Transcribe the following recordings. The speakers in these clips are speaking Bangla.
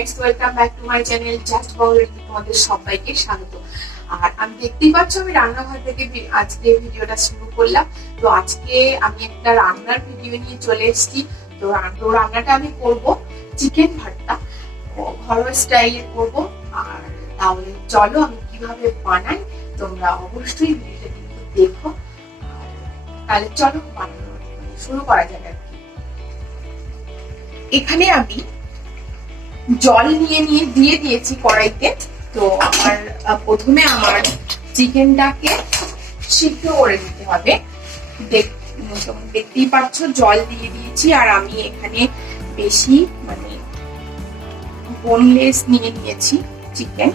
Friends, welcome back to my channel just বাউলিতে তোমাদের সবাইকে স্বাগত। আর আমি দেখতেই পাচ্ছ আমি রান্নাঘর থেকে আজকে ভিডিওটা শুরু করলাম। তো আজকে আমি একটা রান্নার ভিডিও নিয়ে চলে এসেছি। তো রান্নাটা আমি করব চিকেন ভর্তা, ঘরোয়া স্টাইলে করব। আর তাহলে চলো আমি কিভাবে বানাই তোমরা অবশ্যই ভিডিওটা কিন্তু দেখো। আর তাহলে চলো বানানো শুরু করা যাক। আর কি এখানে আমি জল দিয়ে দিয়েছি কড়াইতে। তো প্রথমে আমার চিকেনটাকে সিদ্ধ করে নিতে হবে। দেখতেই পাচ্ছ জল দিয়ে দিয়েছি। আর আমি এখানে বেশি বোনলেস নিয়ে নিয়েছি চিকেন।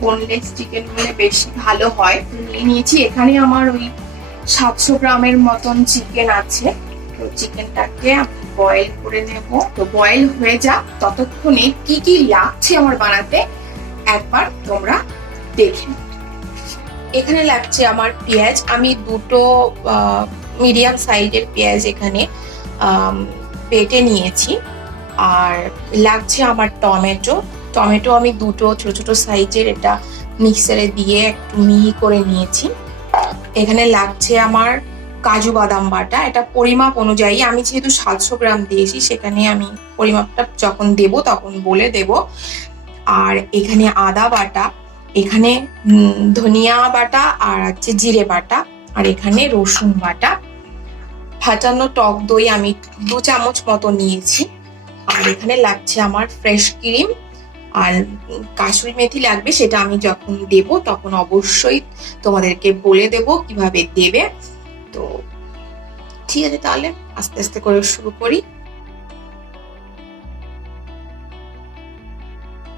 বোনলেস চিকেন হলে বেশি ভালো হয়। নিয়ে নিয়েছি এখানে আমার ওই 700 গ্রামের মতন চিকেন আছে। তো চিকেনটাকে বয়েল করে নেব। তো বয়েল হয়ে যাক ততক্ষণে কি কি লাগছে আমার বানাতে একবার তোমরা দেখে। এখানে লাগছে আমার পেঁয়াজ। আমি দুটো মিডিয়াম সাইজের পেঁয়াজ এখানে বেটে নিয়েছি। আর লাগছে আমার টমেটো আমি দুটো ছোট ছোট সাইজের, এটা মিক্সারে দিয়ে একটু মিহি করে নিয়েছি। এখানে লাগছে আমার কাজু বাদাম বাটা। এটা পরিমাপ অনুযায়ী, আমি যেহেতু 700 গ্রাম দিয়েছি সেখানে আমি পরিমাপটা যখন দেব তখন বলে দেব। আর এখানে আদা বাটা, এখানে ধনিয়া বাটা, আর আছে জিরে বাটা, আর এখানে রসুন বাটা। ফাটানো টক দই আমি 2 চামচ মতো নিয়েছি। আর এখানে লাগছে আমার ফ্রেশ ক্রিম। আর কাসুরি মেথি লাগবে, সেটা আমি যখন দেব তখন অবশ্যই তোমাদেরকে বলে দেব কিভাবে দেবে। তো ঠিক আছে, তাহলে আস্তে আস্তে করে শুরু করি।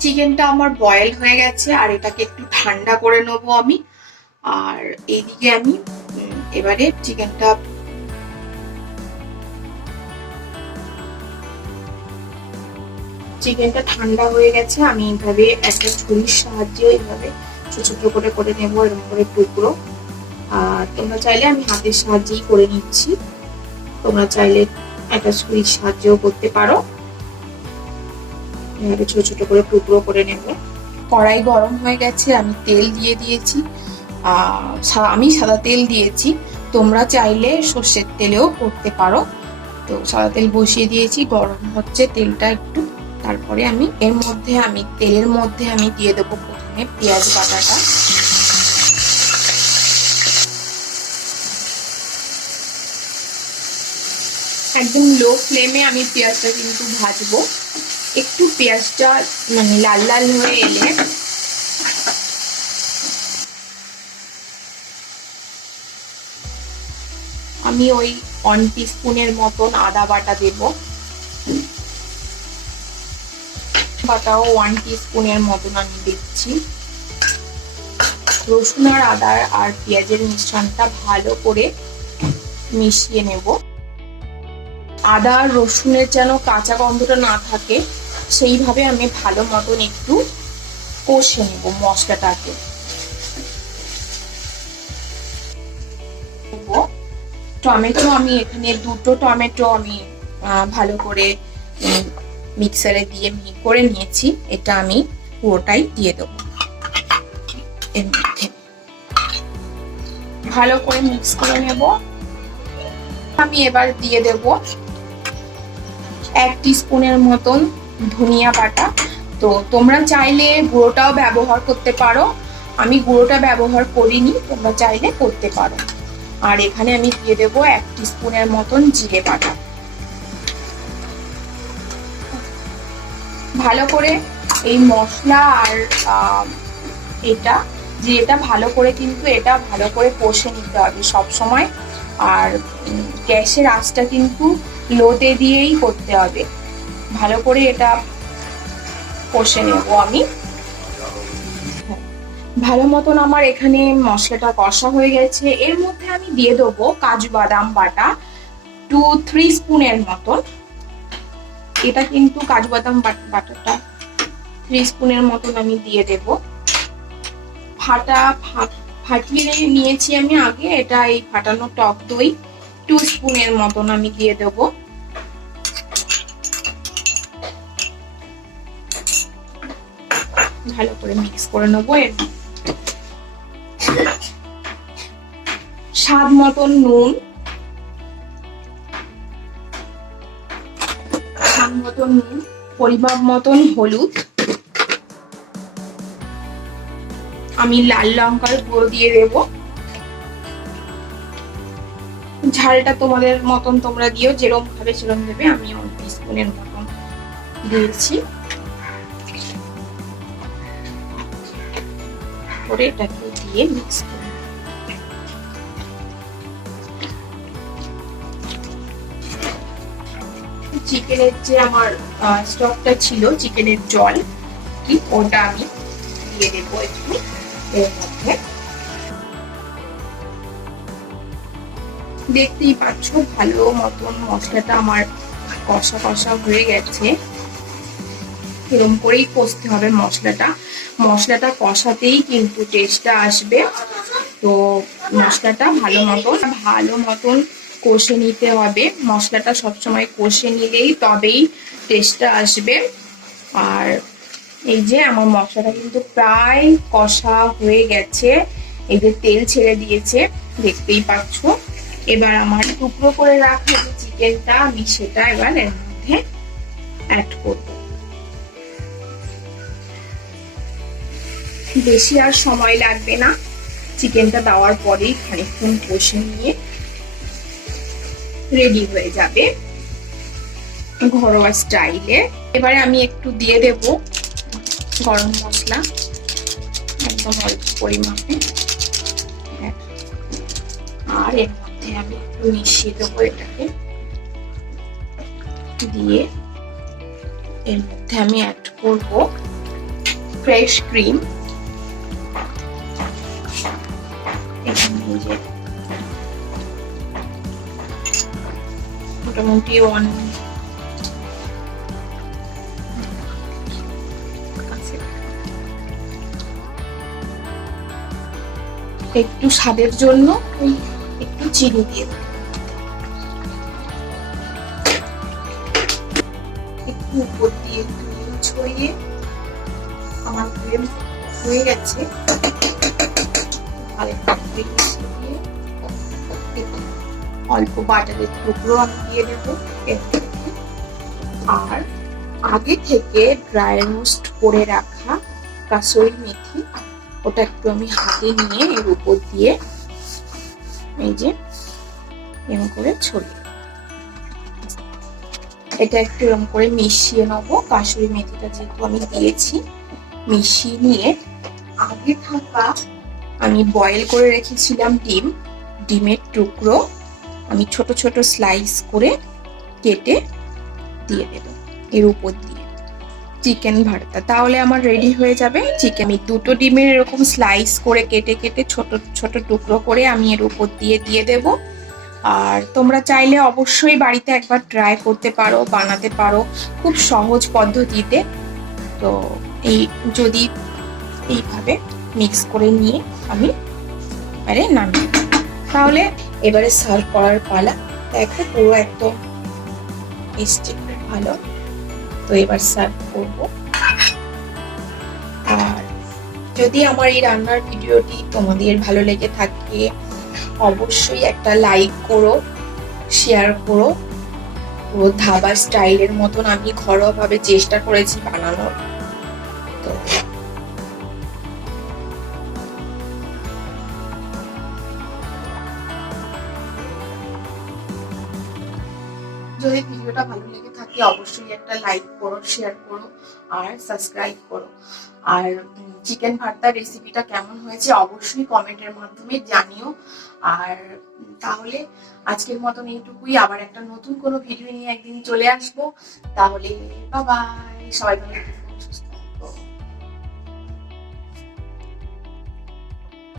চিকেনটা আমার বয়েল হয়ে গেছে আর এটাকে একটু ঠান্ডা করে নেবো আমি। আর এইদিকে আমি এবারে চিকেনটা ঠান্ডা হয়ে গেছে। আমি এইভাবে একটা ছুরির সাহায্যে এইভাবে ছোট ছোট করে নেবো, এরকম করে টুকরো। আর তোমরা চাইলে, আমি হাতের সাহায্যেই করে নিচ্ছি, তোমরা চাইলে একটা ছুরির সাহায্যেও করতে পারো। এভাবে ছোট ছোট করে টুকরো করে নেব। কড়াই গরম হয়ে গেছে, আমি তেল দিয়ে দিয়েছি। আমি সাদা তেল দিয়েছি, তোমরা চাইলে সর্ষের তেলেও করতে পারো। তো সাদা তেল বসিয়ে দিয়েছি, গরম হচ্ছে তেলটা একটু। তারপরে আমি তেলের মধ্যে আমি দিয়ে দেবো প্রথমে পেঁয়াজ বাটাটা। একদম লো ফ্লেমে আমি পেঁয়াজটা কিন্তু ভাজবো। একটু পেঁয়াজটা লাল লাল হয়ে এলে আমি ওই 1 টিস্পুনের মতন আদা বাটা দেব। বাটাও 1 টিস্পুনের মতন আমি দিচ্ছি। রসুন আর আদা আর পেঁয়াজের মিশ্রণটা ভালো করে মিশিয়ে নেব। আদা আর রসুনের যেন কাঁচা গন্ধটা না থাকে সেইভাবে আমি ভালো মতন একটু কষে নেব মশলাটাকে। টমেটো আমি এখানে 2টো টমেটো আমি ভালো করে মিক্সারে দিয়ে মিহি করে নিয়েছি। এটা আমি পুরোটাই দিয়ে দেবো এর মধ্যে, ভালো করে মিক্স করে নেব। আমি এবার দিয়ে দেব 1 টিস্পুনের মতন ধনিয়া বাটা। তো তোমরা চাইলে গুঁড়োটাও ব্যবহার করতে পারো, আমি গুঁড়োটা ব্যবহার করিনি, তোমরা চাইলে করতে পারো। আর এখানে আমি দিয়ে দেব 1 টিস্পুনের মতন জিরে বাটা। ভালো করে এই মশলা আর এটা ভালো করে কিন্তু এটা ভালো করে কষে নিতে হবে সব সময়। আর গ্যাসের আঁচটা কিন্তু লোতে দিয়েই করতে হবে। ভালো করে এটা কষে নেব আমি। ভালো মতন আমার এখানে মশলাটা কষা হয়ে গেছে। এর মধ্যে আমি দিয়ে দেবো কাজু বাদাম বাটা 2-3 স্পুনের মতন। এটা কিন্তু কাজু বাদাম বাটাটা 3 স্পুনের মতন আমি দিয়ে দেব। ফাটিয়ে নিয়েছি আমি আগে। এটা এই ফাটানো টক দই 2 স্পুনের মতন আমি দিয়ে দেব। ভালো করে মিক্স করে নেবো। এর স্বাদ মতন নুন, স্বাদ মতন নুন, পরিমাপ মতন হলুদ, আমি লাল লঙ্কার গুঁড়ো দিয়ে দেব। ঝালটা তোমাদের মতন তোমরা দিও, যেরকম খাবে সেরকম দেবে। আমি 1 টিস্পুনের মতন দিয়েছি। করে এটাকে দিয়ে মিক্স করে চিকেনের যে আমার স্টকটা ছিল, চিকেনের জল কি ওটা আমি দিয়ে দেবো একটু এর মধ্যে। দেখতেই পাচ্ছ ভালো মতন মশলাটা আমার কষা কষা হয়ে গেছে। এরকম করেই কষতে হবে মশলাটা। মশলাটা কষাতেই কিন্তু টেস্টটা আসবে। তো মশলাটা ভালো মতন কষে নিতে হবে। মশলাটা সবসময় কষে নিলেই তবেই টেস্টটা আসবে। আর এই যে আমার মশলাটা কিন্তু প্রায় কষা হয়ে গেছে, এই যে তেল ছেড়ে দিয়েছে, দেখতেই পাচ্ছ। এবার আমার টুকরো করে রাখা যে চিকেনটা, আমি সেটা এবার এর মধ্যে অ্যাড করব। বেশি আর সময় লাগবে না, চিকেনটা দেওয়ার পরেই খানিকক্ষণ কষে নিয়ে রেডি হয়ে যাবে ঘরোয়া স্টাইলে। এবারে আমি একটু দিয়ে দেব গরম মশলা, একদম অল্প পরিমাণে। আর এর মধ্যে আমি একটু মিশিয়ে দেবো এটাকে দিয়ে। এর মধ্যে আমি অ্যাড করব ফ্রেশ ক্রিম। মোটামুটি একটু স্বাদের জন্য একটু চিনি দিয়ে দেব, একটু উপর দিয়ে ছড়িয়ে। আমার ক্রিম হয়ে গেছে, অল্প বাটারের টুকরো আমি দিয়ে দেবো। আর আগে থেকে ড্রাই রোস্ট করে রাখা কাসুরি মেথি, ওটা একটু আমি হাতে নিয়ে এর উপর দিয়ে এই যে এরকম করে ছড়িয়ে, এটা একটু এরকম করে মিশিয়ে নেবো। কাসুরি মেথিটা যেহেতু আমি দিয়েছি, মিশিয়ে নিয়ে আগে থাকা আমি বয়েল করে রেখেছিলাম ডিমের টুকরো আমি ছোট ছোট স্লাইস করে কেটে দিয়ে দেব এর উপর দিয়ে। চিকেন ভর্তা তাহলে আমার রেডি হয়ে যাবে। চিকেন আমি 2টো ডিমের এরকম স্লাইস করে কেটে কেটে ছোট ছোট টুকরো করে আমি এর উপর দিয়ে দেব। আর তোমরা চাইলে অবশ্যই বাড়িতে একবার ট্রাই করতে পারো, বানাতে পারো খুব সহজ পদ্ধতিতে। তো এই যদি এইভাবে মিক্স করে নিয়ে আমি এবারে নামিয়ে, তাহলে এবারে সার্ভ করার পালা। দেখো পুরো একদম টেস্টি ভালো। তো এবার সার্ভ করব। আর যদি আমার এই রান্নার ভিডিওটি তোমাদের ভালো লেগে থাকে, অবশ্যই একটা লাইক করো, শেয়ার করো। পুরো ধাবা স্টাইলের মতন আমি ঘরোয়া ভাবে চেষ্টা করেছি বানানোর। তো যদি ভিডিওটা ভালো লেগে থাকে অবশ্যই একটা লাইক করো, শেয়ার করো আর সাবস্ক্রাইব করো। আর চিকেন ভর্তার রেসিপিটা কেমন হয়েছে অবশ্যই কমেন্টের মাধ্যমে জানিও। আর তাহলে আজকের মতন এইটুকুই, আবার একটা নতুন কোনো ভিডিও নিয়ে একদিন চলে আসবো। তাহলে বাই বাই, সবাই ভালো